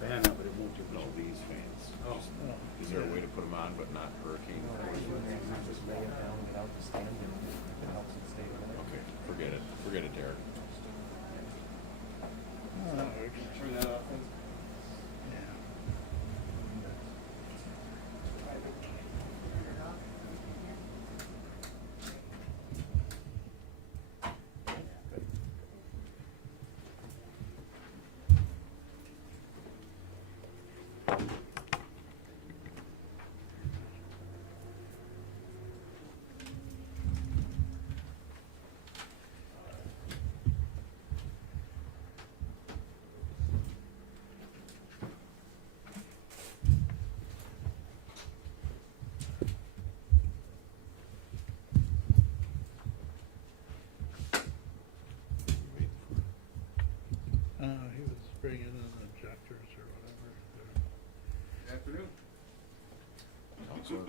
fan up, but it won't do. No, these fans. Oh. Is there a way to put them on but not hurricane? Just lay it down without the stand and it helps it stay in there. Okay, forget it. Forget it, Derek. Turn that off. He was bringing in objectors or whatever. Afternoon. Counselor.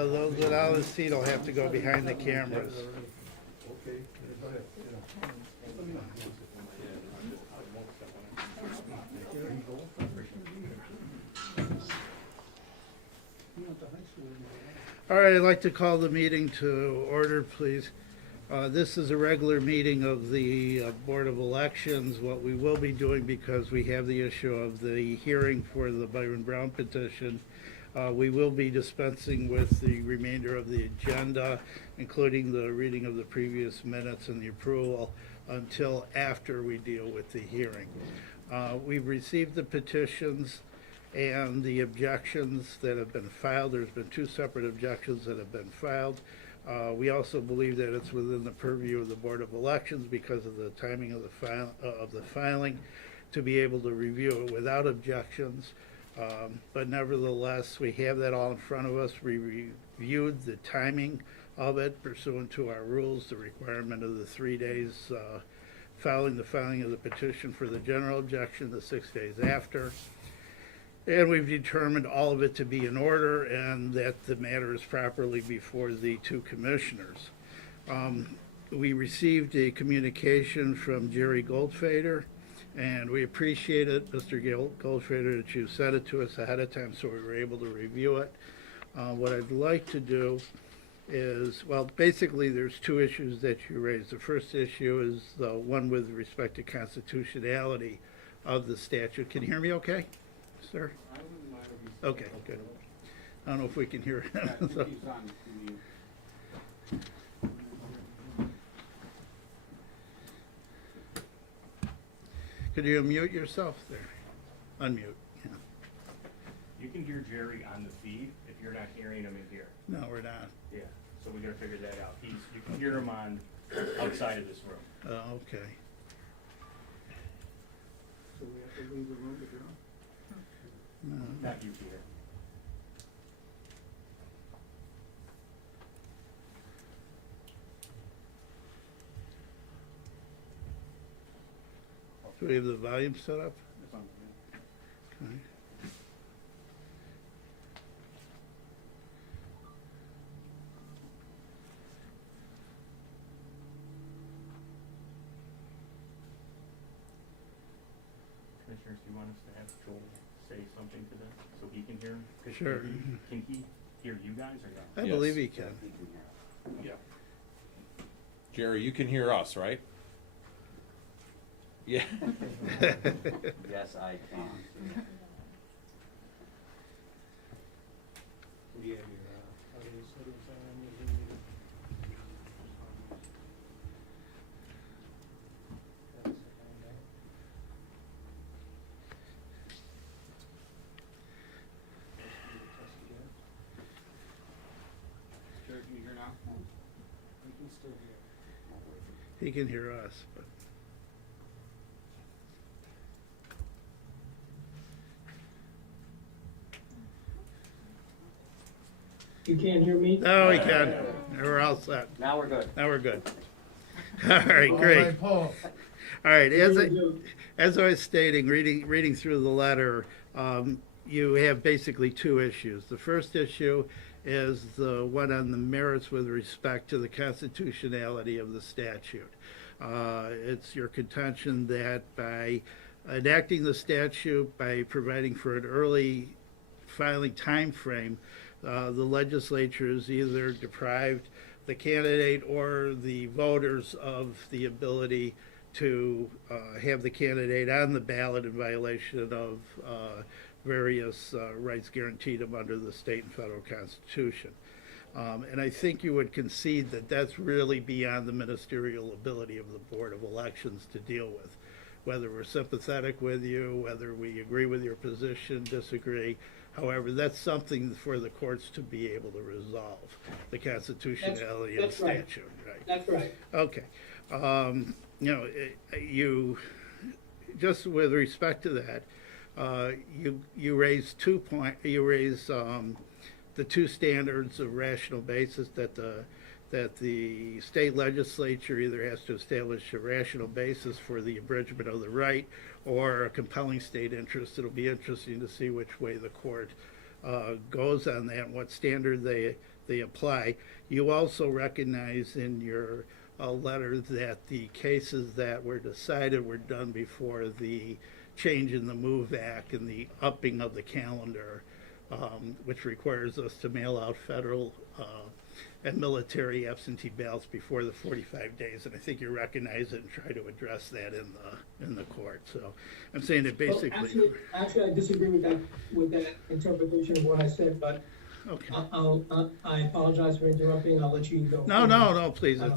Those without a seat will have to go behind the cameras. Okay. Go ahead. All right, I'd like to call the meeting to order, please. This is a regular meeting of the Board of Elections. What we will be doing, because we have the issue of the hearing for the Byron Brown petition, we will be dispensing with the remainder of the agenda, including the reading of the previous minutes and the approval, until after we deal with the hearing. We've received the petitions and the objections that have been filed. There's been 2 separate objections that have been filed. We also believe that it's within the purview of the Board of Elections, because of the timing of the filing, to be able to review it without objections. But nevertheless, we have that all in front of us. We reviewed the timing of it pursuant to our rules, the requirement of the 3 days following the filing of the petition for the general objection, the 6 days after. And we've determined all of it to be in order and that the matter is properly before the 2 commissioners. We received a communication from Jerry Goldfader, and we appreciate it, Mr. Goldfader, that you sent it to us ahead of time so we were able to review it. What I'd like to do is, well, basically there's 2 issues that you raised. The first issue is the one with respect to constitutionality of the statute. Can you hear me okay, sir? Okay, good. I don't know if we can hear him. So. Could you unmute yourself there? Unmute, yeah. You can hear Jerry on the feed if you're not hearing him in here. No, we're not. Yeah, so we gotta figure that out. You can hear him on outside of this room. Oh, okay. So we have to leave the room if you're on? No. Not you, Peter. Do we have the volume set up? It's on. Okay. Commissioners, do you want us to have Joel say something to them so he can hear him? 'Cause Sure. Can he hear you guys or no? I Yes. believe he can. Yeah. Jerry, you can hear us, right? Yeah. Yes, I can. Do you have your audio settings on? Jerry, can you hear now? We can still hear. He can hear us, but You can't hear me? no, he can. We're all set. Now we're good. Now we're good. All right, great. Paul. All right, as I, You do. as I was stating, reading through the letter, you have basically two issues. The first issue is the one on the merits with respect to the constitutionality of the statute. It's your contention that by enacting the statute, by providing for an early filing time frame, the legislature is either deprived the candidate or the voters of the ability to have the candidate on the ballot in violation of various rights guaranteed them under the state and federal constitution. And I think you would concede that that's really beyond the ministerial ability of the Board of Elections to deal with. Whether we're sympathetic with you, whether we agree with your position, disagree, however, that's something for the courts to be able to resolve, the constitutionality of the That's right. statute, right? That's right. Okay. You know, you, just with respect to that, you raise the two standards of rational basis that the state legislature either has to establish a rational basis for the abridgment of the right or a compelling state interest. It'll be interesting to see which way the court goes on that and what standard they apply. You also recognize in your letter that the cases that were decided were done before the change in the MOVE Act and the upping of the calendar, which requires us to mail out federal and military absentee ballots before the 45 days, and I think you recognize it and try to address that in the court. So I'm saying that Well, basically. actually, I disagree with that interpretation of what I said, but Okay. I apologize for interrupting. I'll let you go. No, please. Uh,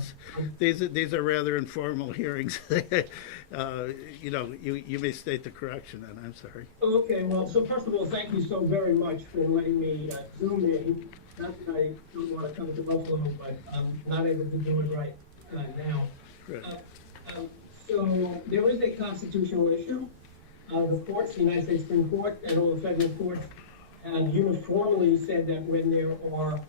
These are rather informal hearings. You know, you may state the correction, and I'm sorry. Okay, well, so first of all, thank you so very much for letting me Zoom in. Not that I don't want to come to Buffalo, but I'm not able to do it right now. Right. So there is a constitutional issue. The courts, the United States Supreme Court and all the federal courts have uniformly said that when there are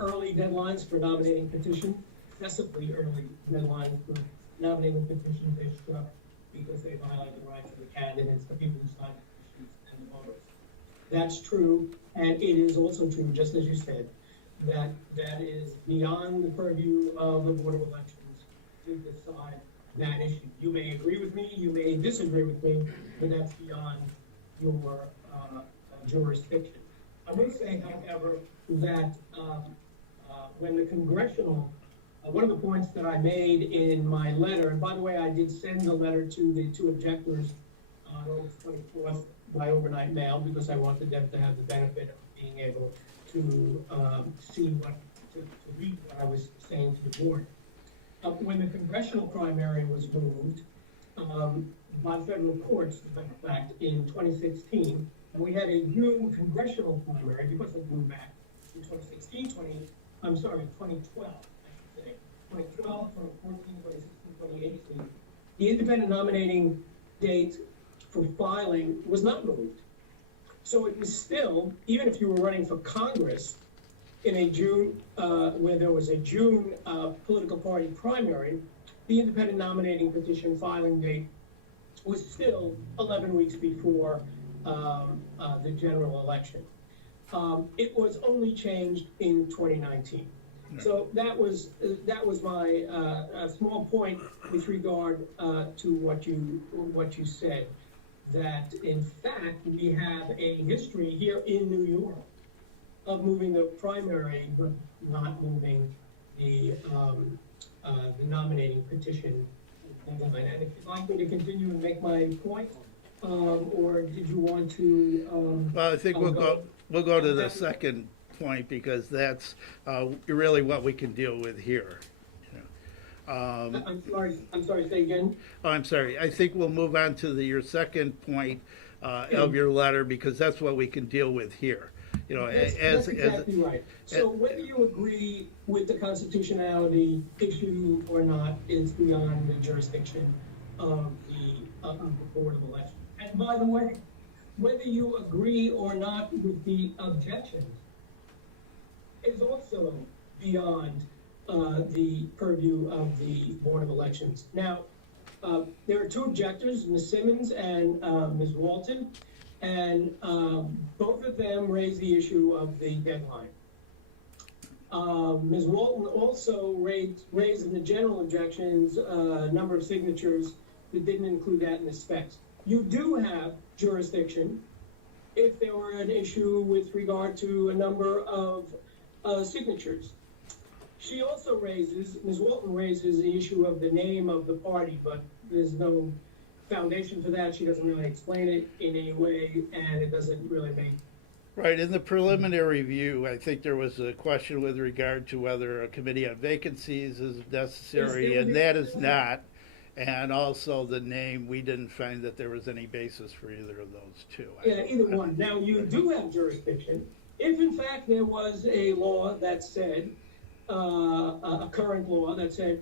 early deadlines for nominating petitions, excessively early deadlines for nominating petitions, they're struck because they violate the rights of the candidates, the people who sign the petitions, and the voters. That's true, and it is also true, just as you said, that that is beyond the purview of the Board of Elections to decide that issue. You may agree with me, you may disagree with me, but that's beyond your jurisdiction. I will say, however, that when the congressional, one of the points that I made in my letter, and by the way, I did send the letter to the two objectors on August 24th by overnight mail because I wanted them to have the benefit of being able to see to read what I was saying to the board. When the congressional primary was moved by federal courts, as a matter of fact, in 2016, and we had a new congressional primary because of moved back in 2016, 2012, I should say, 2012, 2014, 2016, 2018. The independent nominating date for filing was not moved. So it was still, even if you were running for Congress in a June, where there was a June political party primary, the independent nominating petition filing date was still 11 weeks before the general election. It was only changed in 2019. So that was my small point with regard to what you said. That in fact we have a history here in New York of moving the primary but not moving the nominating petition deadline. And if you'd like me to continue and make my point, or did you want to? Well, I think we'll go to the second point because that's really what we can deal with here. I'm sorry, say again? Oh, I'm sorry. I think we'll move on to your second point of your letter because that's what we can deal with here. You know, That's exactly right. So whether you agree with the constitutionality issue or not is beyond the jurisdiction of the Board of Elections. And by the way, whether you agree or not with the objections is also beyond the purview of the Board of Elections. Now, There are two objectors, Ms. Simmons and Ms. Walton, and both of them raised the issue of the deadline. Ms. Walton also raised in the general objections a number of signatures that didn't include that in the specs. You do have jurisdiction if there were an issue with regard to a number of signatures. She also Ms. Walton raises the issue of the name of the party, but there's no foundation for that. She doesn't really explain it in any way, and it doesn't really make. Right, in the preliminary review, I think there was a question with regard to whether a committee on vacancies is necessary, and that is not. And also the name, we didn't find that there was any basis for either of those two. Yeah, either one. Now, you do have jurisdiction. If in fact there was a law that said, a current law that said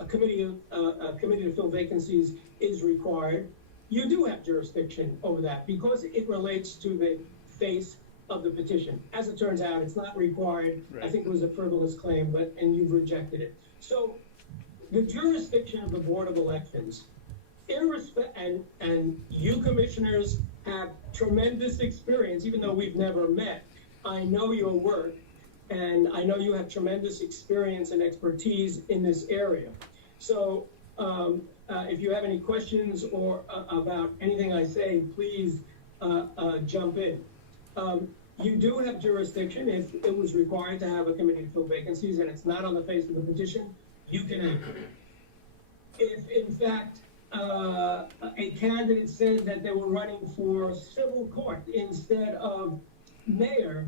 a committee to fill vacancies is required, you do have jurisdiction over that because it relates to the face of the petition. As it turns out, it's not required. Right. I think it was a frivolous claim, and you've rejected it. So the jurisdiction of the Board of Elections, and you commissioners have tremendous experience, even though we've never met. I know your work, and I know you have tremendous experience and expertise in this area. So if you have any questions or about anything I say, please jump in. You do have jurisdiction if it was required to have a committee to fill vacancies and it's not on the face of the petition, you can act. If in fact a candidate said that they were running for civil court instead of mayor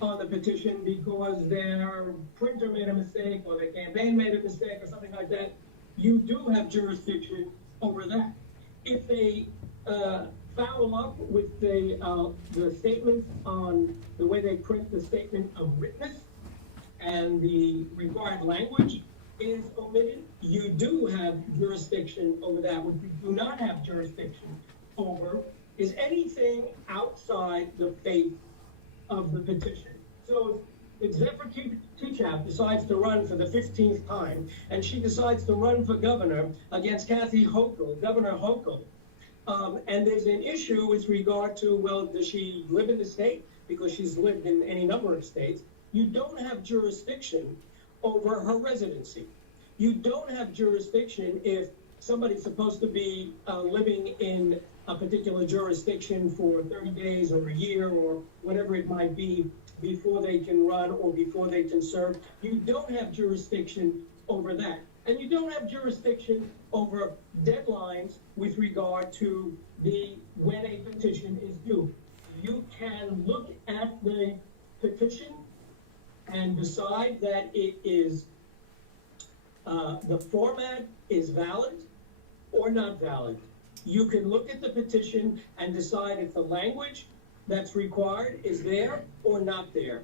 on the petition because their printer made a mistake or their campaign made a mistake or something like that, you do have jurisdiction over that. If they follow up with the statements on the way they print the statement of witness and the required language is omitted, you do have jurisdiction over that. What you do not have jurisdiction over is anything outside the faith of the petition. So if Zephyr Teachout decides to run for the 15th time, and she decides to run for governor against Kathy Hochul, Governor Hochul, and there's an issue with regard to, well, does she live in the state? Because she's lived in any number of states. You don't have jurisdiction over her residency. You don't have jurisdiction if somebody's supposed to be living in a particular jurisdiction for 30 days or a year or whatever it might be before they can run or before they can serve. You don't have jurisdiction over that. And you don't have jurisdiction over deadlines with regard to when a petition is due. You can look at the petition and decide that it is, the format is valid or not valid. You can look at the petition and decide if the language that's required is there or not there.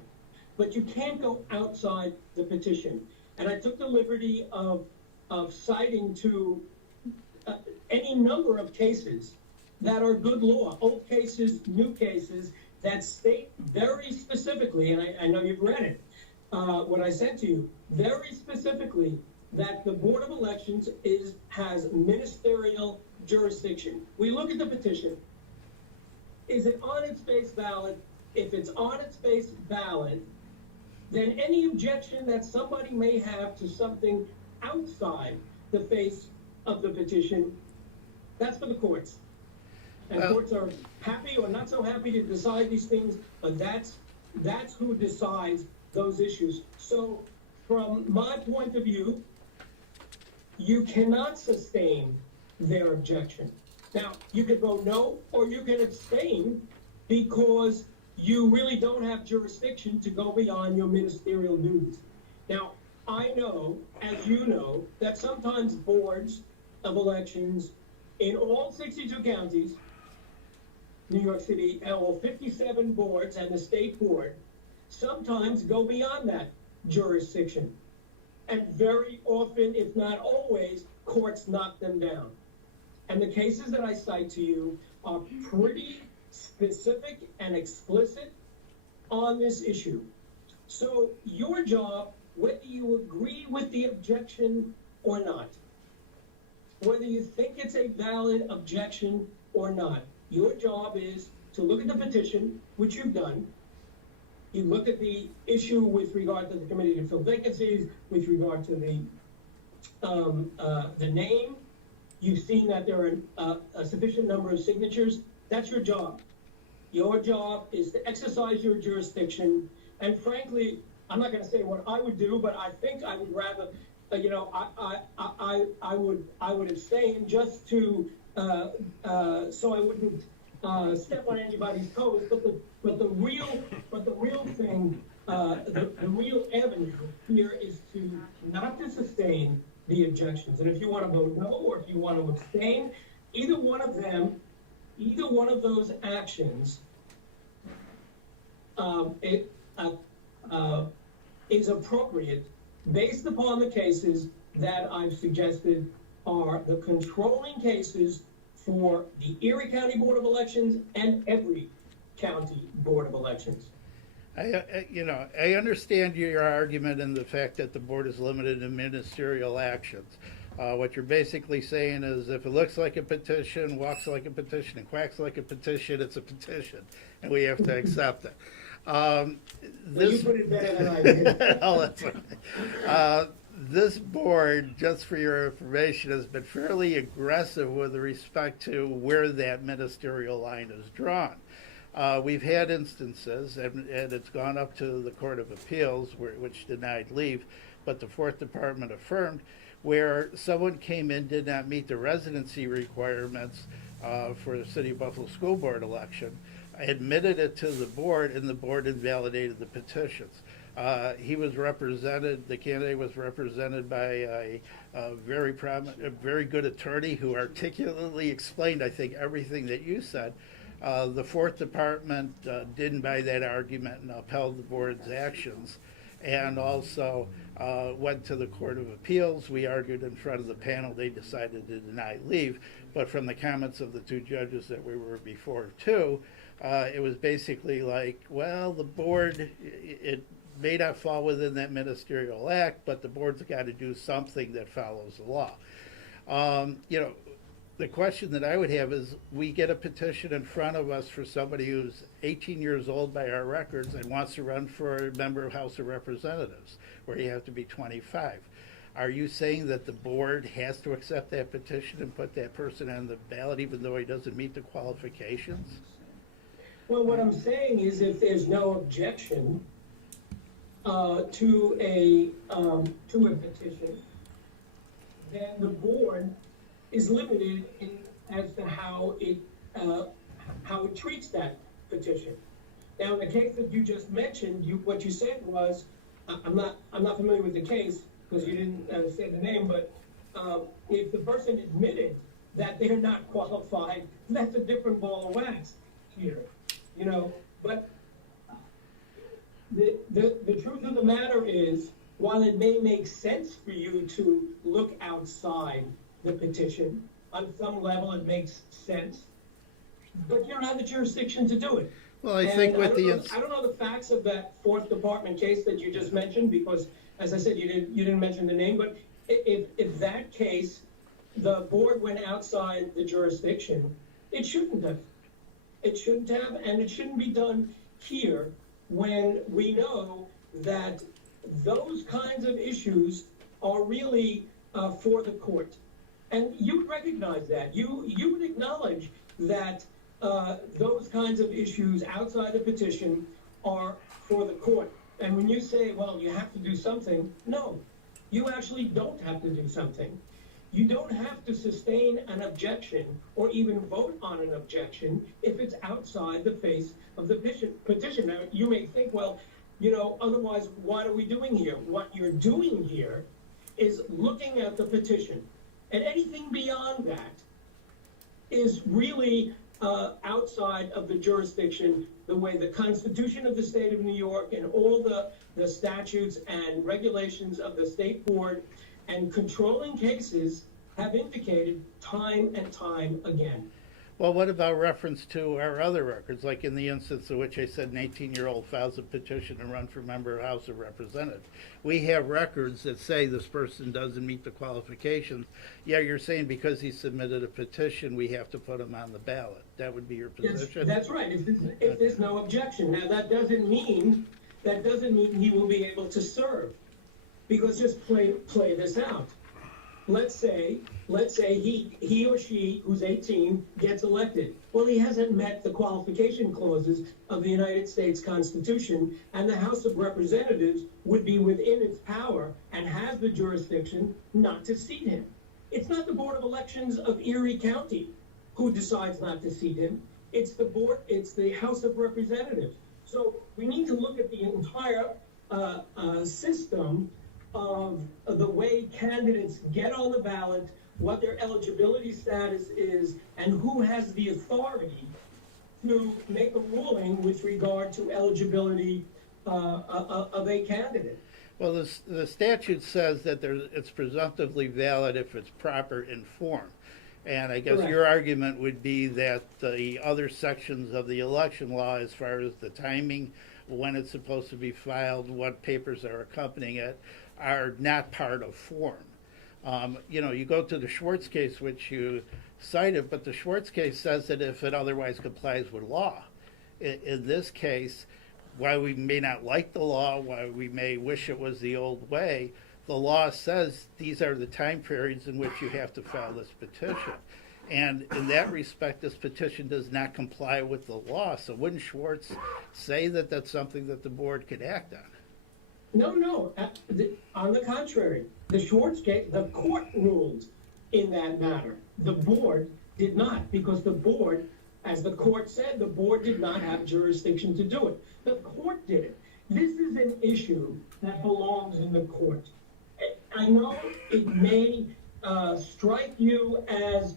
But you can't go outside the petition. And I took the liberty of citing to any number of cases that are good law, old cases, new cases, that state very specifically, and I know you've read it, what I sent to you, very specifically that the Board of Elections has ministerial jurisdiction. We look at the petition. Is it on its face valid? If it's on its face valid, then any objection that somebody may have to something outside the face of the petition, that's for the courts. And courts are happy or not so happy to decide these things, but that's who decides those issues. So from my point of view, you cannot sustain their objection. Now, you can vote no, or you can abstain because you really don't have jurisdiction to go beyond your ministerial duties. Now, I know, as you know, that sometimes boards of elections in all 62 counties, New York City, all 57 boards and the state board, sometimes go beyond that jurisdiction. And very often, if not always, courts knock them down. And the cases that I cite to you are pretty specific and explicit on this issue. So your job, whether you agree with the objection or not, whether you think it's a valid objection or not. Your job is to look at the petition, which you've done. You look at the issue with regard to the committee to fill vacancies, with regard to the name. You've seen that there are a sufficient number of signatures. That's your job. Your job is to exercise your jurisdiction. And frankly, I'm not going to say what I would do, but I think I would rather, I would abstain just to so I wouldn't step on anybody's toes. But the real thing, the real avenue here is to not to sustain the objections. And if you want to vote no, or if you want to abstain, either one of them, either one of those actions, is appropriate based upon the cases that I've suggested are the controlling cases for the Erie County Board of Elections and every county board of elections. I understand your argument and the fact that the board is limited to ministerial actions. What you're basically saying is if it looks like a petition, walks like a petition, and quacks like a petition, it's a petition, and we have to accept it. You put it better than I did. Oh, that's right. This board, just for your information, has been fairly aggressive with respect to where that ministerial line is drawn. We've had instances, and it's gone up to the Court of Appeals, which denied leave, but the Fourth Department affirmed, where someone came in, did not meet the residency requirements for the City of Buffalo School Board election, admitted it to the board, and the board invalidated the petitions. He was represented, the candidate was represented by a very good attorney who articulately explained, I think, everything that you said. The Fourth Department didn't buy that argument and upheld the board's actions, and also went to the Court of Appeals. We argued in front of the panel. They decided to deny leave, but from the comments of the two judges that we were before too, it was basically like, well, the board, it may not fall within that ministerial act, but the board's got to do something that follows the law. The question that I would have is, we get a petition in front of us for somebody who's 18 years old by our records and wants to run for a member of House of Representatives, where you have to be 25. Are you saying that the board has to accept that petition and put that person on the ballot even though he doesn't meet the qualifications? Well, what I'm saying is if there's no objection to a petition, then the board is limited as to how it treats that petition. Now, in the case that you just mentioned, what you said was, I'm not familiar with the case because you didn't say the name, but if the person admitted that they're not qualified, that's a different ball of wax here, But the truth of the matter is, while it may make sense for you to look outside the petition, on some level it makes sense, but you don't have the jurisdiction to do it. Well, I think with I don't know the facts of that Fourth Department case that you just mentioned, because, as I said, you didn't mention the name, but if that case, the board went outside the jurisdiction, it shouldn't have. It shouldn't have, and it shouldn't be done here when we know that those kinds of issues are really for the court. And you would recognize that. You would acknowledge that those kinds of issues outside the petition are for the court. And when you say, well, you have to do something, no, you actually don't have to do something. You don't have to sustain an objection or even vote on an objection if it's outside the face of the petition. Now, you may think, well, otherwise, what are we doing here? What you're doing here is looking at the petition. And anything beyond that is really outside of the jurisdiction, the way the Constitution of the State of New York and all the statutes and regulations of the state board and controlling cases have indicated time and time again. Well, what about reference to our other records, like in the instance in which I said an 18-year-old files a petition to run for member of the House of Representatives? We have records that say this person doesn't meet the qualifications. Yeah, you're saying because he submitted a petition, we have to put him on the ballot. That would be your position? That's right, if there's no objection. Now, that doesn't mean he will be able to serve, because just play this out. Let's say he or she, who's 18, gets elected. Well, he hasn't met the qualification clauses of the United States Constitution, and the House of Representatives would be within its power and has the jurisdiction not to seat him. It's not the Board of Elections of Erie County who decides not to seat him. It's the House of Representatives. So we need to look at the entire system of the way candidates get on the ballot, what their eligibility status is, and who has the authority to make a ruling with regard to eligibility of a candidate. Well, the statute says that it's presumptively valid if it's proper in form. And I guess Correct. your argument would be that the other sections of the election law, as far as the timing, when it's supposed to be filed, what papers are accompanying it, are not part of form. You go to the Schwartz case, which you cited, but the Schwartz case says that if it otherwise complies with law. In this case, while we may not like the law, while we may wish it was the old way, the law says these are the time periods in which you have to file this petition. And in that respect, this petition does not comply with the law. So wouldn't Schwartz say that that's something that the board could act on? No. On the contrary, the Schwartz case, the court ruled in that matter. The board did not, because the board, as the court said, the board did not have jurisdiction to do it. The court did it. This is an issue that belongs in the court. I know it may strike you as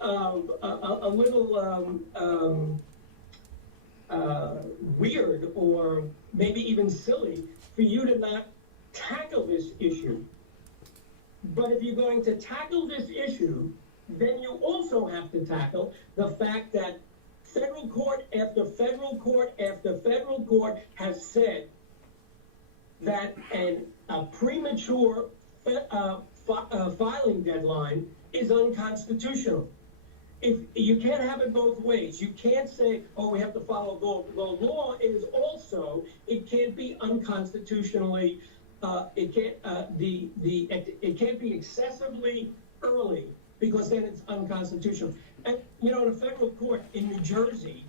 a little weird, or maybe even silly, for you to not tackle this issue. But if you're going to tackle this issue, then you also have to tackle the fact that federal court after federal court after federal court has said that a premature filing deadline is unconstitutional. If you can't have it both ways, you can't say, "Oh, we have to follow the law." It can't be unconstitutionally. It can't be excessively early, because then it's unconstitutional. And the federal court in New Jersey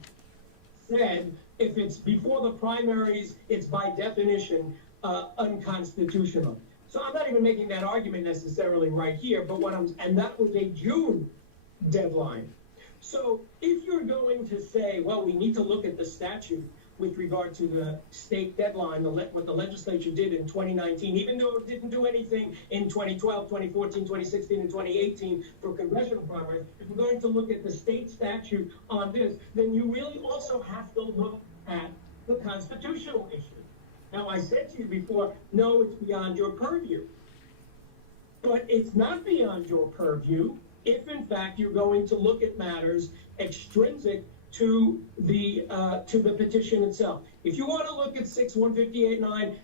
said if it's before the primaries, it's by definition unconstitutional. So I'm not even making that argument necessarily right here, but and that was a June deadline. So if you're going to say, well, we need to look at the statute with regard to the state deadline, what the legislature did in 2019, even though it didn't do anything in 2012, 2014, 2016, and 2018 for congressional primaries, if we're going to look at the state statute on this, then you really also have to look at the constitutional issue. Now, I said to you before, no, it's beyond your purview. But it's not beyond your purview if, in fact, you're going to look at matters extrinsic to the petition itself. If you want to look at 6-158-9,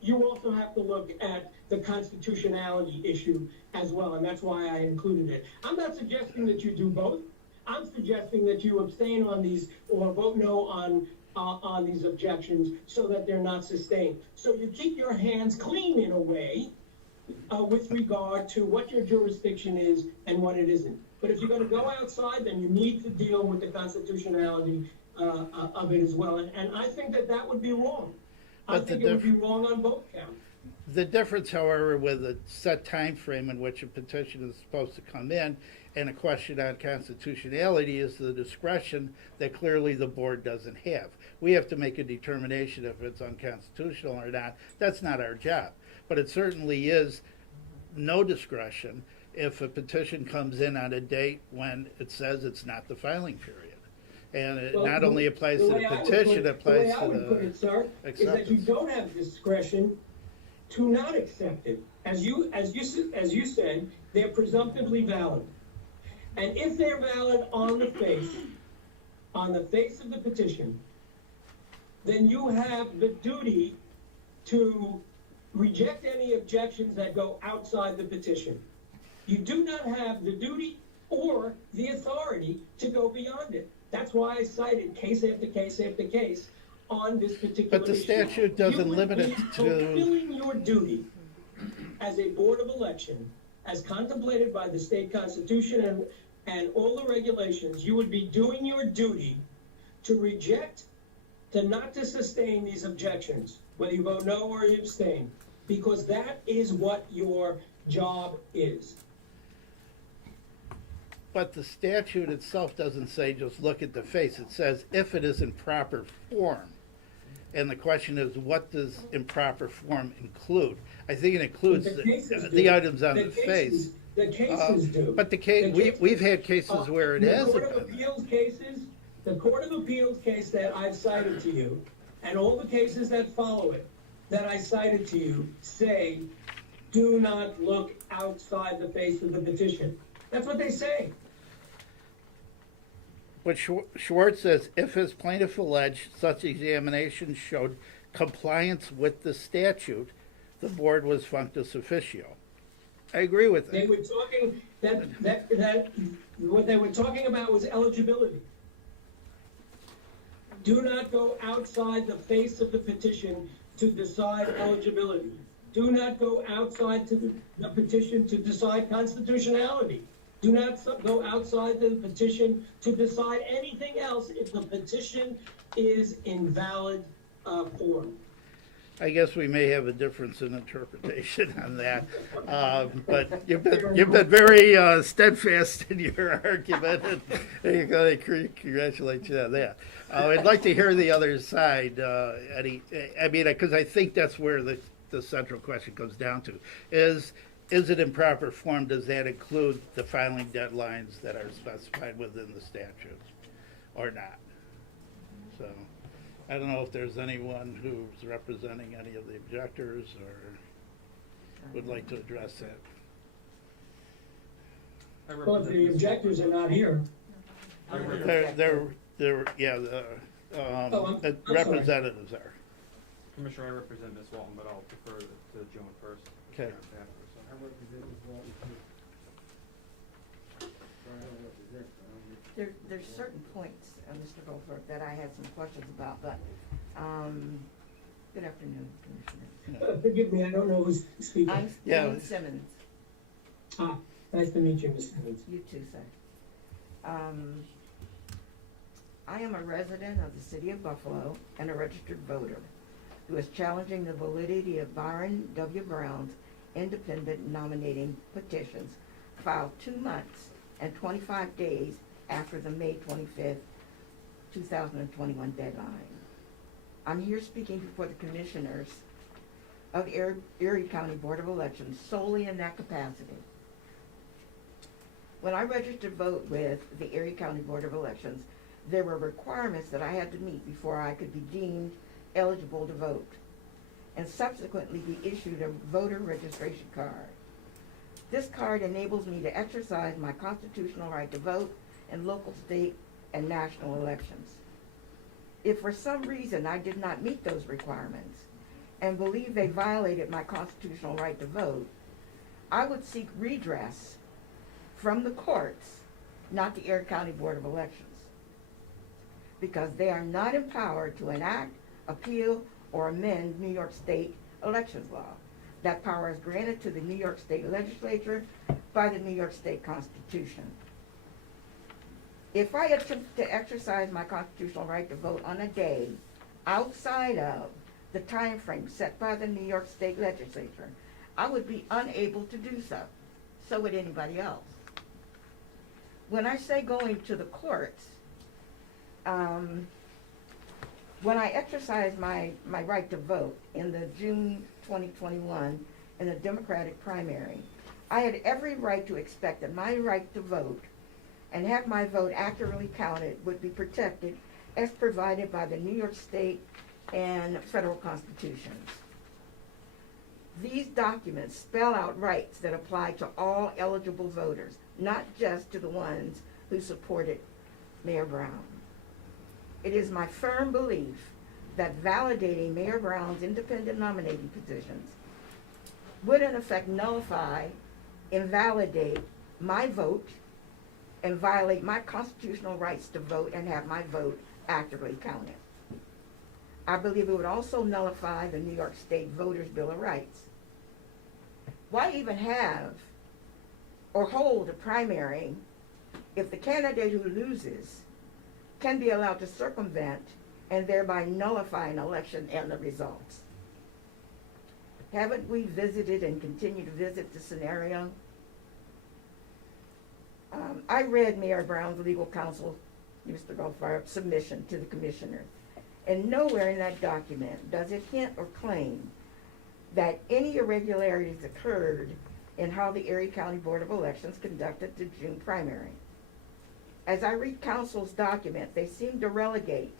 you also have to look at the constitutionality issue as well, and that's why I included it. I'm not suggesting that you do both. I'm suggesting that you abstain on these or vote no on these objections so that they're not sustained. So you keep your hands clean in a way with regard to what your jurisdiction is and what it isn't. But if you're going to go outside, then you need to deal with the constitutionality of it as well. And I think that would be wrong. I think it would be wrong on both counts. The difference, however, with a set time frame in which a petition is supposed to come in and a question on constitutionality is the discretion that clearly the board doesn't have. We have to make a determination if it's unconstitutional or not. That's not our job. But it certainly is no discretion if a petition comes in on a date when it says it's not the filing period. And it not only applies to the petition, it applies to the acceptance. The way I would put it, sir, is that you don't have discretion to not accept it. As you said, they're presumptively valid. And if they're valid on the face of the petition, then you have the duty to reject any objections that go outside the petition. You do not have the duty or the authority to go beyond it. That's why I cited case after case after case on this particular issue. But the statute doesn't limit it to. You would be fulfilling your duty as a board of election, as contemplated by the state constitution and all the regulations. You would be doing your duty to reject, not to sustain these objections, whether you vote no or you abstain, because that is what your job is. But the statute itself doesn't say just look at the face. It says if it is in proper form. And the question is, what does improper form include? I think it includes the items on the face. The cases do. But we've had cases where it hasn't The Court of Appeals cases, the Court of Appeals case that I've cited to you, and all the cases that follow it, that I cited to you, say, do not look outside the face of the petition. That's what they say. But Schwartz says, if as plaintiff alleged such examination showed compliance with the statute, the board was functus officio. I agree with They that. were talking, what they were talking about was eligibility. Do not go outside the face of the petition to decide eligibility. Do not go outside to the petition to decide constitutionality. Do not go outside the petition to decide anything else if the petition is in valid form. I guess we may have a difference in interpretation on that. But you've been very steadfast in your argument, and I congratulate you on that. I'd like to hear the other side, Eddie. I mean, because I think that's where the central question comes down to. Is it in proper form? Does that include the filing deadlines that are specified within the statutes or not? So I don't know if there's anyone who's representing any of the objectors or would like to address that. Well, if the objectors are not here. They're yeah, the I'm sorry. representatives are. Commissioner, I represent Ms. Walton, but I'll defer to Joan first. Okay. I represent Ms. Walton too. There's certain points, Mr. Goldberg, that I had some questions about, but, good afternoon, Commissioner. Forgive me, I don't know who's speaking. I'm Yeah. Jane Simmons. Nice to meet you, Ms. Simmons. You too, sir. I am a resident of the city of Buffalo and a registered voter who is challenging the validity of Byron W. Brown's independent nominating petitions filed 2 months and 25 days after the May 25th, 2021 deadline. I'm here speaking before the commissioners of the Erie County Board of Elections solely in that capacity. When I registered to vote with the Erie County Board of Elections, there were requirements that I had to meet before I could be deemed eligible to vote, and subsequently be issued a voter registration card. This card enables me to exercise my constitutional right to vote in local, state, and national elections. If for some reason I did not meet those requirements and believe they violated my constitutional right to vote, I would seek redress from the courts, not the Erie County Board of Elections, because they are not empowered to enact, appeal, or amend New York State elections law. That power is granted to the New York State Legislature by the New York State Constitution. If I attempt to exercise my constitutional right to vote on a day outside of the time frame set by the New York State Legislature, I would be unable to do so. So would anybody else. When I say going to the courts, when I exercised my right to vote in the June 2021 in the Democratic primary, I had every right to expect that my right to vote and have my vote accurately counted would be protected as provided by the New York State and federal constitutions. These documents spell out rights that apply to all eligible voters, not just to the ones who supported Mayor Brown. It is my firm belief that validating Mayor Brown's independent nominating positions would in effect nullify, invalidate my vote, and violate my constitutional rights to vote and have my vote accurately counted. I believe it would also nullify the New York State Voters' Bill of Rights. Why even have or hold a primary if the candidate who loses can be allowed to circumvent and thereby nullify an election and the results? Haven't we visited and continue to visit the scenario? I read Mayor Brown's legal counsel, Mr. Goldfarb, submission to the commissioner, and nowhere in that document does it hint or claim that any irregularities occurred in how the Erie County Board of Elections conducted the June primary. As I read counsel's document, they seem to relegate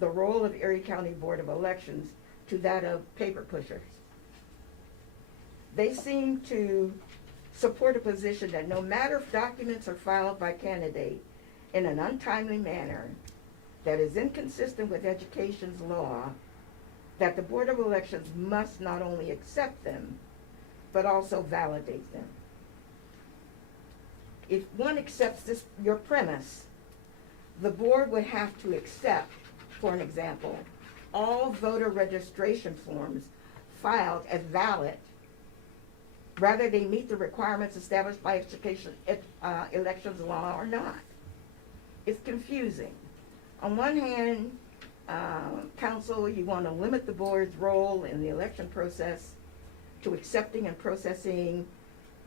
the role of Erie County Board of Elections to that of paper pushers. They seem to support a position that no matter if documents are filed by candidate in an untimely manner that is inconsistent with education's law, that the Board of Elections must not only accept them, but also validate them. If one accepts this, your premise, the board would have to accept, for an example, all voter registration forms filed as valid, whether they meet the requirements established by elections law or not. It's confusing. On one hand, council, you want to limit the board's role in the election process to accepting and processing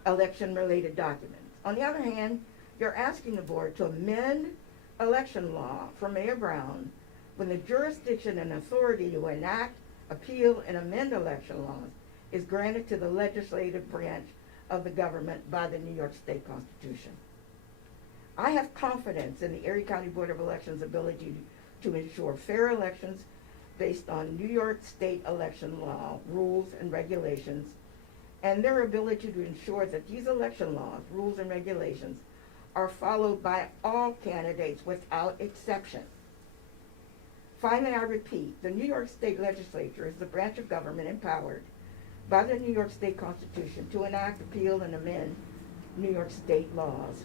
election-related documents. On the other hand, you're asking the board to amend election law for Mayor Brown when the jurisdiction and authority to enact, appeal, and amend election laws is granted to the legislative branch of the government by the New York State Constitution. I have confidence in the Erie County Board of Elections' ability to ensure fair elections based on New York State election law, rules, and regulations, and their ability to ensure that these election laws, rules, and regulations are followed by all candidates without exception. Finally, I repeat, the New York State Legislature is the branch of government empowered by the New York State Constitution to enact, appeal, and amend New York State laws,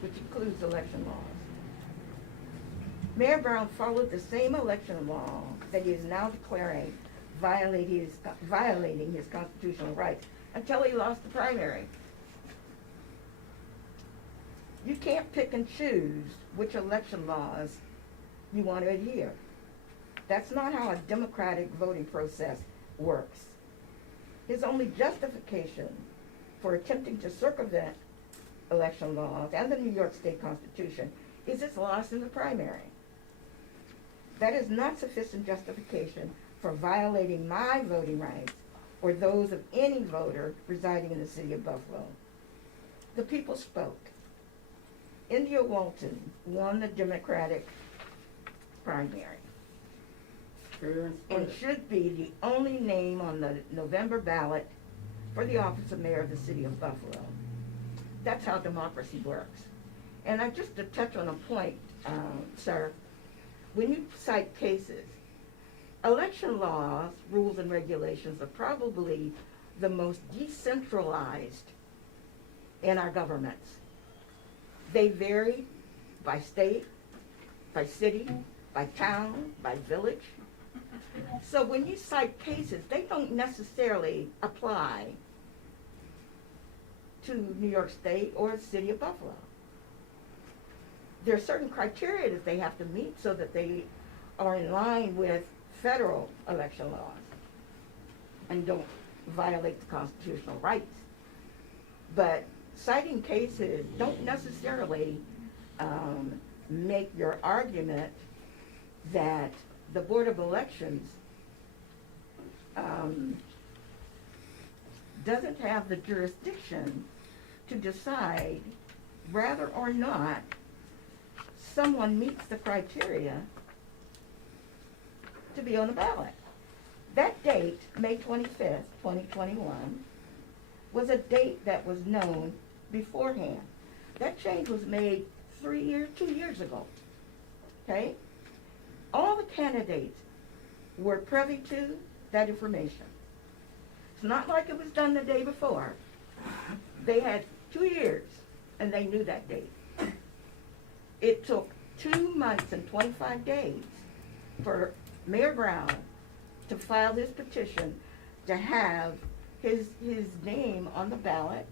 which includes election laws. Mayor Brown followed the same election law that he is now declaring violating his constitutional rights until he lost the primary. You can't pick and choose which election laws you want to adhere. That's not how a democratic voting process works. His only justification for attempting to circumvent election laws and the New York State Constitution is his loss in the primary. That is not sufficient justification for violating my voting rights or those of any voter residing in the city of Buffalo. The people spoke. India Walton won the Democratic primary and should be the only name on the November ballot for the office of mayor of the city of Buffalo. That's how democracy works. And just to touch on a point, sir, when you cite cases, election laws, rules, and regulations are probably the most decentralized in our governments. They vary by state, by city, by town, by village. So when you cite cases, they don't necessarily apply to New York State or the city of Buffalo. There are certain criteria that they have to meet so that they are in line with federal election laws and don't violate the constitutional rights. But citing cases don't necessarily make your argument that the Board of Elections doesn't have the jurisdiction to decide whether or not someone meets the criteria to be on the ballot. That date, May 25th, 2021, was a date that was known beforehand. That change was made 2 years ago, okay? All the candidates were privy to that information. It's not like it was done the day before. They had 2 years, and they knew that date. It took 2 months and 25 days for Mayor Brown to file this petition to have his name on the ballot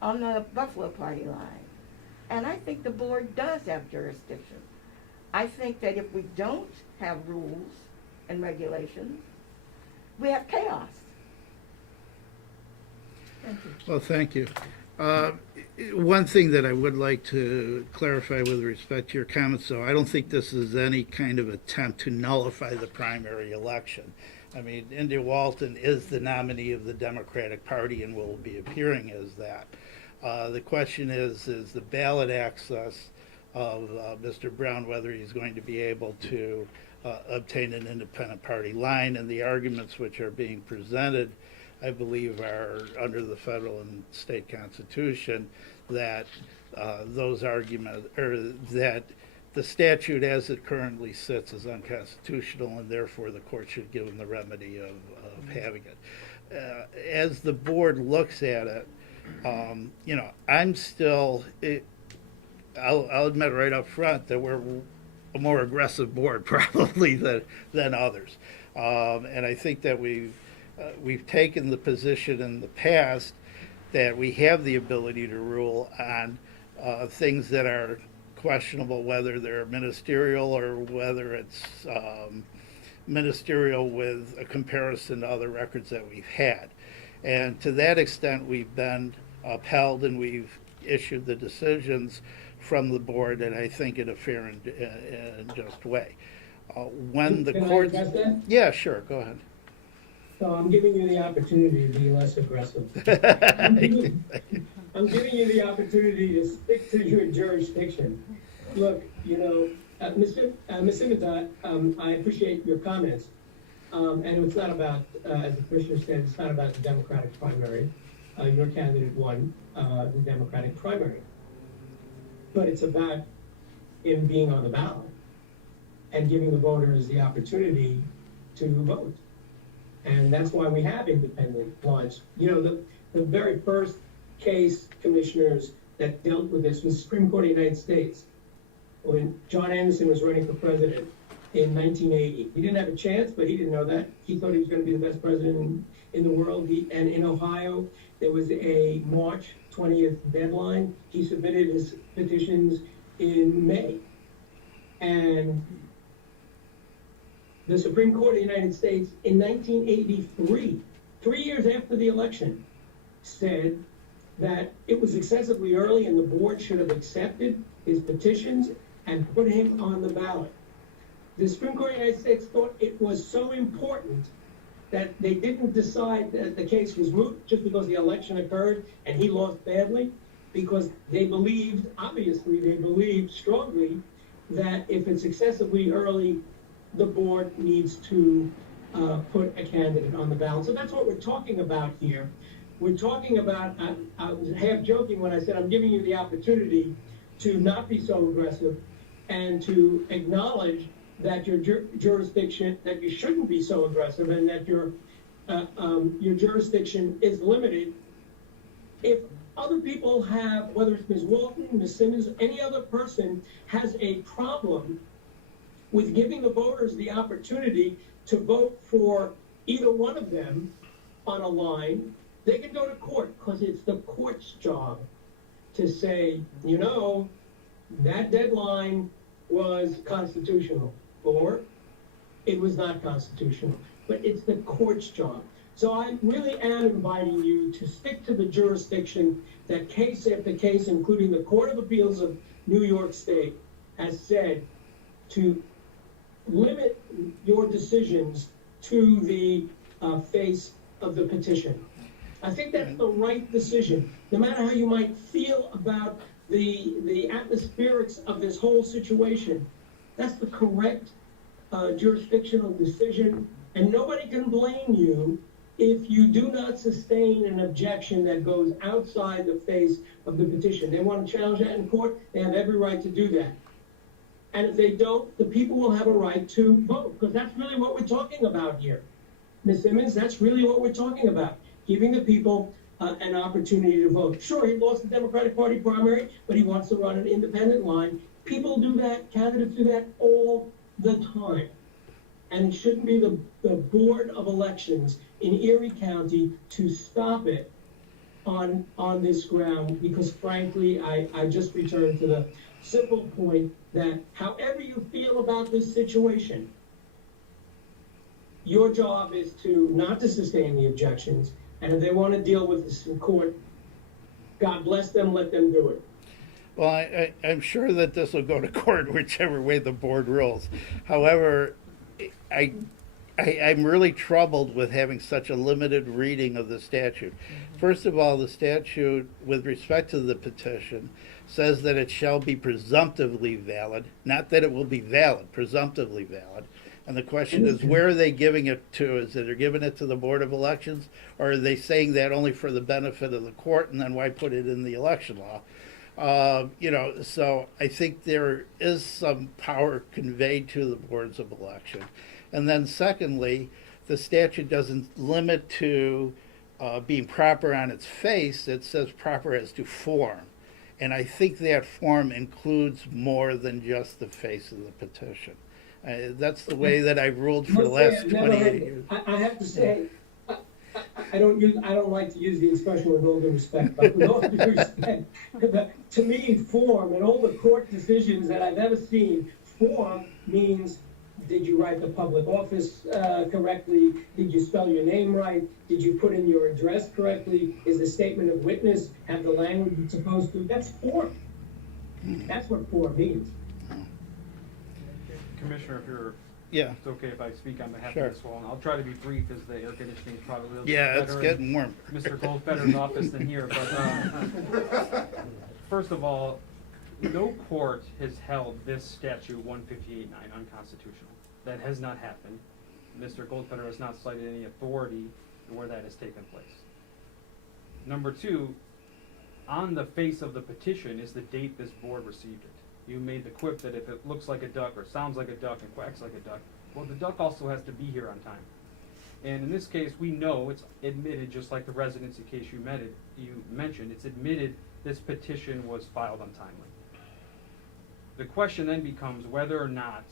on the Buffalo Party line. And I think the board does have jurisdiction. I think that if we don't have rules and regulations, we have chaos. Thank you. Well, thank you. One thing that I would like to clarify with respect to your comments, though, I don't think this is any kind of attempt to nullify the primary election. I mean, India Walton is the nominee of the Democratic Party and will be appearing as that. The question is the ballot access of Mr. Brown, whether he's going to be able to obtain an independent party line, and the arguments which are being presented, I believe, are under the federal and state constitution, that those arguments, or that the statute as it currently sits is unconstitutional, and therefore the court should give him the remedy of having it. As the board looks at it, you know, I'm still, I'll admit right up front that we're a more aggressive board probably than others. And I think that we've taken the position in the past that we have the ability to rule on things that are questionable, whether they're ministerial or whether it's ministerial with a comparison to other records that we've had. And to that extent, we've been upheld and we've issued the decisions from the board, and I think in a fair and just way. When the Can I courts... address that? Yeah, sure, go ahead. So I'm giving you the opportunity to be less aggressive. I'm giving you the opportunity to stick to your jurisdiction. Look, you know, Ms. Simmons, I appreciate your comments. And it's not about, as the commissioner said, it's not about the Democratic primary. Your candidate won the Democratic primary. But it's about him being on the ballot and giving the voters the opportunity to vote. And that's why we have independent lines. You know, the very first case, commissioners, that dealt with this was the Supreme Court of the United States. When John Anderson was running for president in 1980. He didn't have a chance, but he didn't know that. He thought he was going to be the best president in the world. And in Ohio, there was a March 20th deadline. He submitted his petitions in May. And the Supreme Court of the United States in 1983, 3 years after the election, said that it was excessively early and the board should have accepted his petitions and put him on the ballot. The Supreme Court of the United States thought it was so important that they didn't decide that the case was moot just because the election occurred and he lost badly, because they believed, obviously they believed strongly, that if it's excessively early, the board needs to put a candidate on the ballot. So that's what we're talking about here. We're talking about, I was half joking when I said I'm giving you the opportunity to not be so aggressive and to acknowledge that your jurisdiction, that you shouldn't be so aggressive, and that your jurisdiction is limited. If other people have, whether it's Ms. Walton, Ms. Simmons, any other person has a problem with giving the voters the opportunity to vote for either one of them on a line, they can go to court, because it's the court's job to say, you know, that deadline was constitutional, or it was not constitutional. But it's the court's job. So I really am inviting you to stick to the jurisdiction that case after case, including the Court of Appeals of New York State, has said, to limit your decisions to the face of the petition. I think that's the right decision. No matter how you might feel about the atmospherics of this whole situation, that's the correct jurisdictional decision, And nobody can blame you if you do not sustain an objection that goes outside the face of the petition. They want to challenge that in court, they have every right to do that. And if they don't, the people will have a right to vote, because that's really what we're talking about here. Ms. Simmons, that's really what we're talking about, giving the people an opportunity to vote. Sure, he lost the Democratic Party primary, but he wants to run an independent line. People do that, candidates do that all the time. And it shouldn't be the Board of Elections in Erie County to stop it on this ground, because frankly, I just returned to the simple point that however you feel about this situation, your job is to not to sustain the objections, and if they want to deal with this in court, God bless them, let them do it. Well, I'm sure that this will go to court whichever way the board rules. However, I'm really troubled with having such a limited reading of the statute. First of all, the statute, with respect to the petition, says that it shall be presumptively valid, not that it will be valid, presumptively valid. And the question is, where are they giving it to? Is it they're giving it to the Board of Elections, or are they saying that only for the benefit of the court, and then why put it in the election law? So I think there is some power conveyed to the boards of election. And then secondly, the statute doesn't limit to being proper on its face. It says proper as to form. And I think that form includes more than just the face of the petition. That's the way that I've ruled for the last 28 years. I have to say, I don't like to use the expression with all due respect, but with all due respect, to me, form and all the court decisions that I've ever seen, form means, did you write the public office correctly? Did you spell your name right? Did you put in your address correctly? Is the statement of witness have the language it's supposed to? That's form. That's what form means. Commissioner, if Yeah. it's okay if I speak on behalf Sure. of Ms. Wall, and I'll try to be brief as the air conditioning is probably a little Yeah, bit it's better getting warm. in Mr. Goldfeder's office than here, but first of all, no court has held this statute 158.9 unconstitutional. That has not happened. Mr. Goldfeder has not cited any authority where that has taken place. Number two, on the face of the petition is the date this board received it. You made the quip that if it looks like a duck or sounds like a duck and quacks like a duck, well, the duck also has to be here on time. And in this case, we know it's admitted, just like the residency case you mentioned, it's admitted this petition was filed untimely. The question then becomes whether or not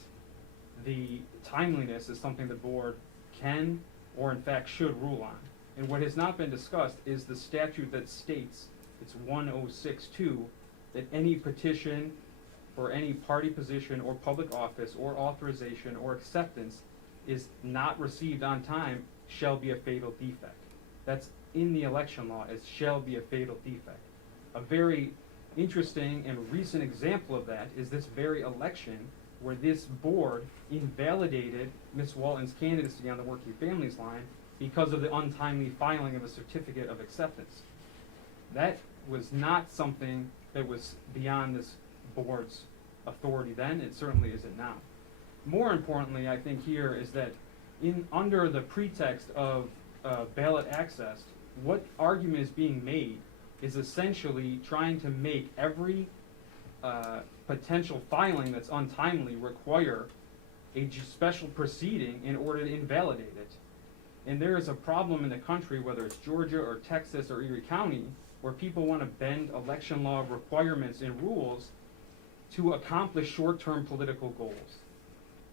the timeliness is something the board can or in fact should rule on. And what has not been discussed is the statute that states, it's 1062, that any petition for any party position or public office or authorization or acceptance is not received on time shall be a fatal defect. That's in the election law as shall be a fatal defect. A very interesting and recent example of that is this very election where this board invalidated Ms. Walton's candidacy on the Working Families line because of the untimely filing of a certificate of acceptance. That was not something that was beyond this board's authority then. It certainly isn't now. More importantly, I think here is that under the pretext of ballot access, what argument is being made is essentially trying to make every potential filing that's untimely require a special proceeding in order to invalidate it. And there is a problem in the country, whether it's Georgia or Texas or Erie County, where people want to bend election law requirements and rules to accomplish short-term political goals.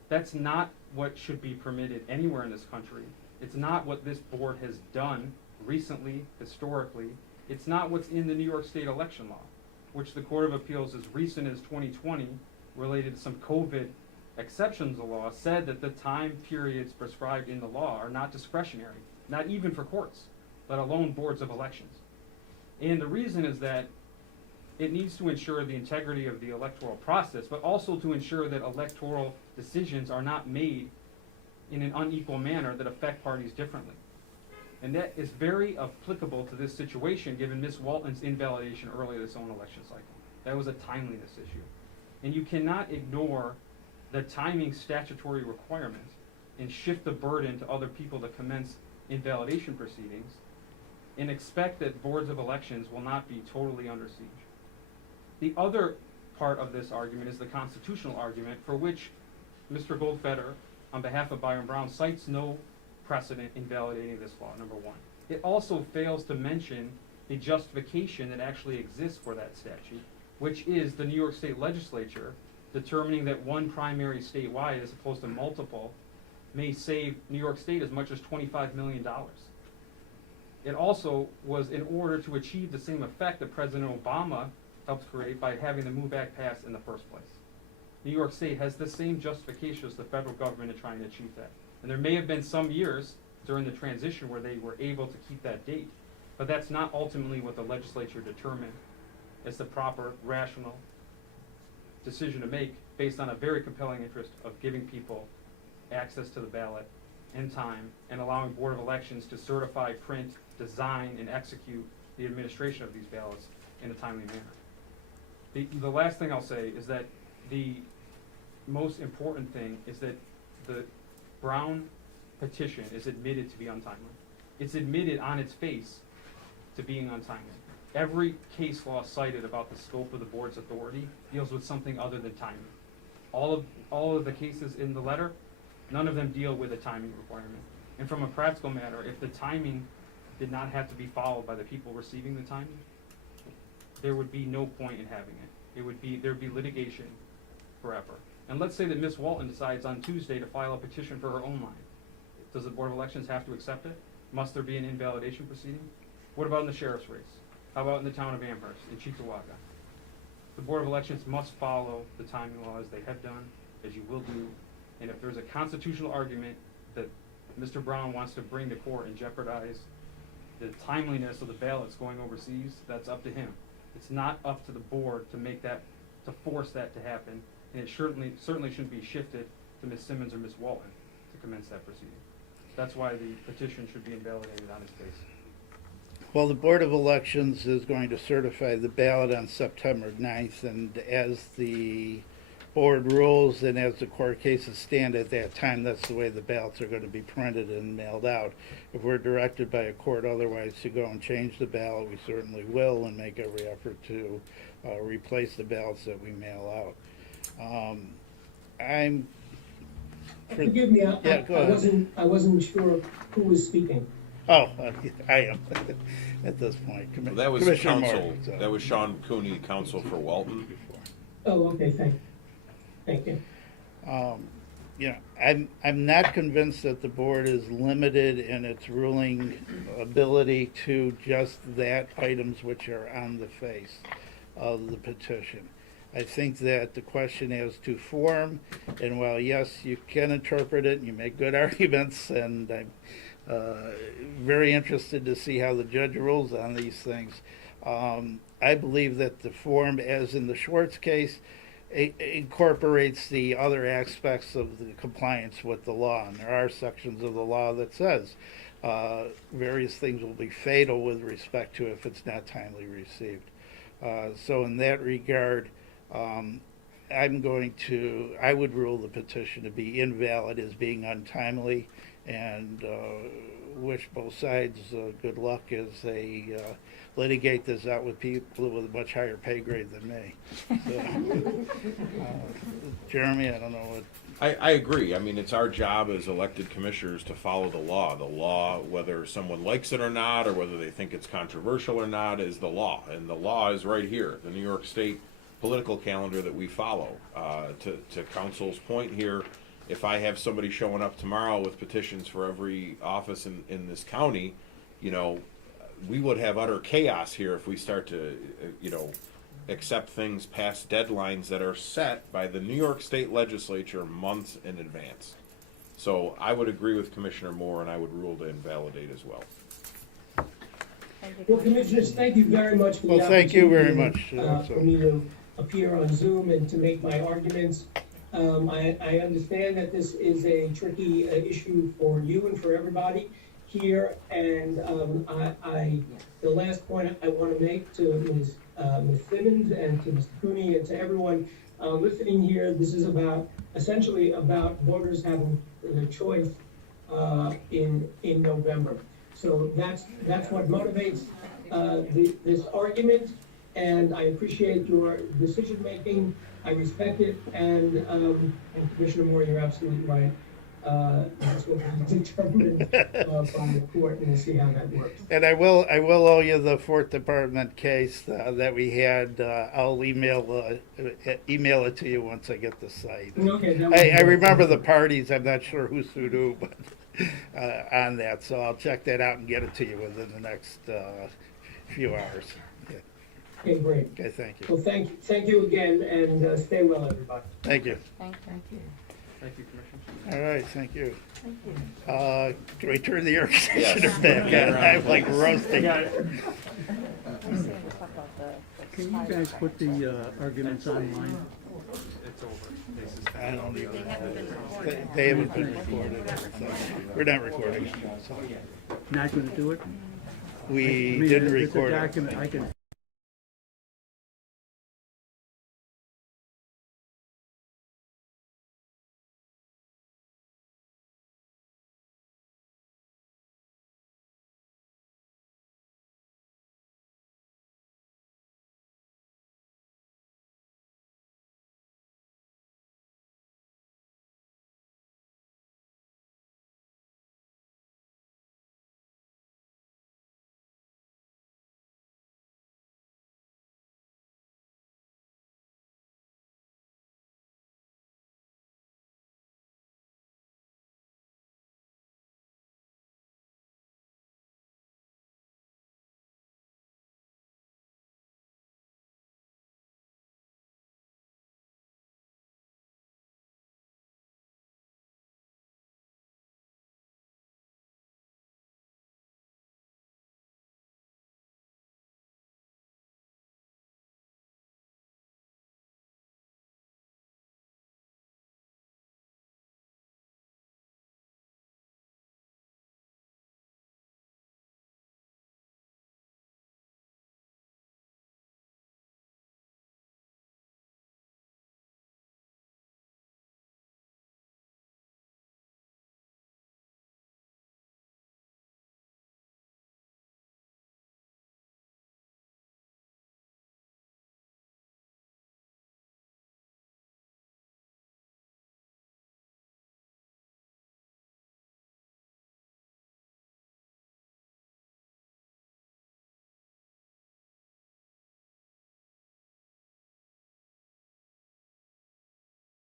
That's not what should be permitted anywhere in this country. It's not what this board has done recently, historically. It's not what's in the New York State election law, which the Court of Appeals as recent as 2020, related to some COVID exceptions of law, said that the time periods prescribed in the law are not discretionary, not even for courts, let alone boards of elections. And the reason is that it needs to ensure the integrity of the electoral process, but also to ensure that electoral decisions are not made in an unequal manner that affect parties differently. And that is very applicable to this situation, given Ms. Walton's invalidation earlier this own election cycle. That was a timeliness issue. And you cannot ignore the timing statutory requirement and shift the burden to other people to commence invalidation proceedings and expect that boards of elections will not be totally under siege. The other part of this argument is the constitutional argument, for which Mr. Goldfeder, on behalf of Byron Brown, cites no precedent invalidating this law, number one. It also fails to mention the justification that actually exists for that statute, which is the New York State Legislature determining that one primary statewide, as opposed to multiple, may save New York State as much as $25 million. It also was in order to achieve the same effect that President Obama helped create by having the MOVE Act passed in the first place. New York State has the same justification as the federal government in trying to achieve that. And there may have been some years during the transition where they were able to keep that date, but that's not ultimately what the legislature determined as the proper, rational decision to make based on a very compelling interest of giving people access to the ballot in time and allowing Board of Elections to certify, print, design, and execute the administration of these ballots in a timely manner. The last thing I'll say is that the most important thing is that the Brown petition is admitted to be untimely. It's admitted on its face to being untimely. Every case law cited about the scope of the board's authority deals with something other than timing. All of the cases in the letter, none of them deal with a timing requirement. And from a practical matter, if the timing did not have to be followed by the people receiving the timing, there would be no point in having it. There'd be litigation forever. And let's say that Ms. Walton decides on Tuesday to file a petition for her own line. Does the Board of Elections have to accept it? Must there be an invalidation proceeding? What about in the sheriff's race? How about in the town of Amherst, in Cheektowaga? The Board of Elections must follow the timing law as they have done, as you will do. And if there's a constitutional argument that Mr. Brown wants to bring to court and jeopardize the timeliness of the ballots going overseas, that's up to him. It's not up to the board to make that, to force that to happen, and it certainly shouldn't be shifted to Ms. Simmons or Ms. Walton to commence that proceeding. That's why the petition should be invalidated on its face. Well, the Board of Elections is going to certify the ballot on September 9th, and as the board rules and as the court cases stand at that time, that's the way the ballots are going to be printed and mailed out. If we're directed by a court otherwise to go and change the ballot, we certainly will, and make every effort to replace the ballots that we mail out. Forgive me, Yeah, go ahead. I wasn't sure who was speaking. Oh, I am at this point. Well, that was Commissioner counsel, Mohr, so. that was Sean Cooney, counsel for Walton. Oh, okay, thank you. Yeah, I'm not convinced that the board is limited in its ruling ability to just that items which are on the face of the petition. I think that the question as to form, and while yes, you can interpret it, and you make good arguments, and I'm very interested to see how the judge rules on these things. I believe that the form, as in the Schwartz case, incorporates the other aspects of the compliance with the law, and there are sections of the law that says various things will be fatal with respect to if it's not timely received. So in that regard, I would rule the petition to be invalid as being untimely, and wish both sides good luck as they litigate this out with people with a much higher pay grade than me. So, Jeremy, I don't know what. I agree. I mean, it's our job as elected commissioners to follow the law. The law, whether someone likes it or not, or whether they think it's controversial or not, is the law. And the law is right here, the New York State political calendar that we follow. To council's point here, if I have somebody showing up tomorrow with petitions for every office in this county, we would have utter chaos here if we start to, accept things past deadlines that are set by the New York State Legislature months in advance. So I would agree with Commissioner Mohr, and I would rule to invalidate as well. Well, Commissioners, thank you very much for the Well, thank you very opportunity, much. for me to appear on Zoom and to make my arguments. I understand that this is a tricky issue for you and for everybody here, and the last point I want to make to Ms. Simmons and to Mr. Cooney and to everyone, listening here, this is about, essentially about voters having the choice in November. So that's what motivates this argument, and I appreciate your decision-making. I respect it, and Commissioner Mohr, you're absolutely right. That's what will be determined by the court, and we'll see how that works. And I will owe you the Fourth Department case that we had. I'll email it to you once I get the site. Okay, that would be I great. remember the parties. I'm not sure who sued who, but on that, so I'll check that out and get it to you within the next few hours. Yeah. Okay, great. Okay, thank you. Well, thank you again, and stay well, everybody. Thank you. Thank you. Thank you, Commissioner. All right, thank you. Thank you. Can we turn the air conditioner Yes. back on? I'm like I roasting. got it. Can you guys put the arguments online? It's over. This is- I don't even. They haven't been recorded. So we're not recording. So Not gonna do it? we I mean, didn't it's a record it. document, I can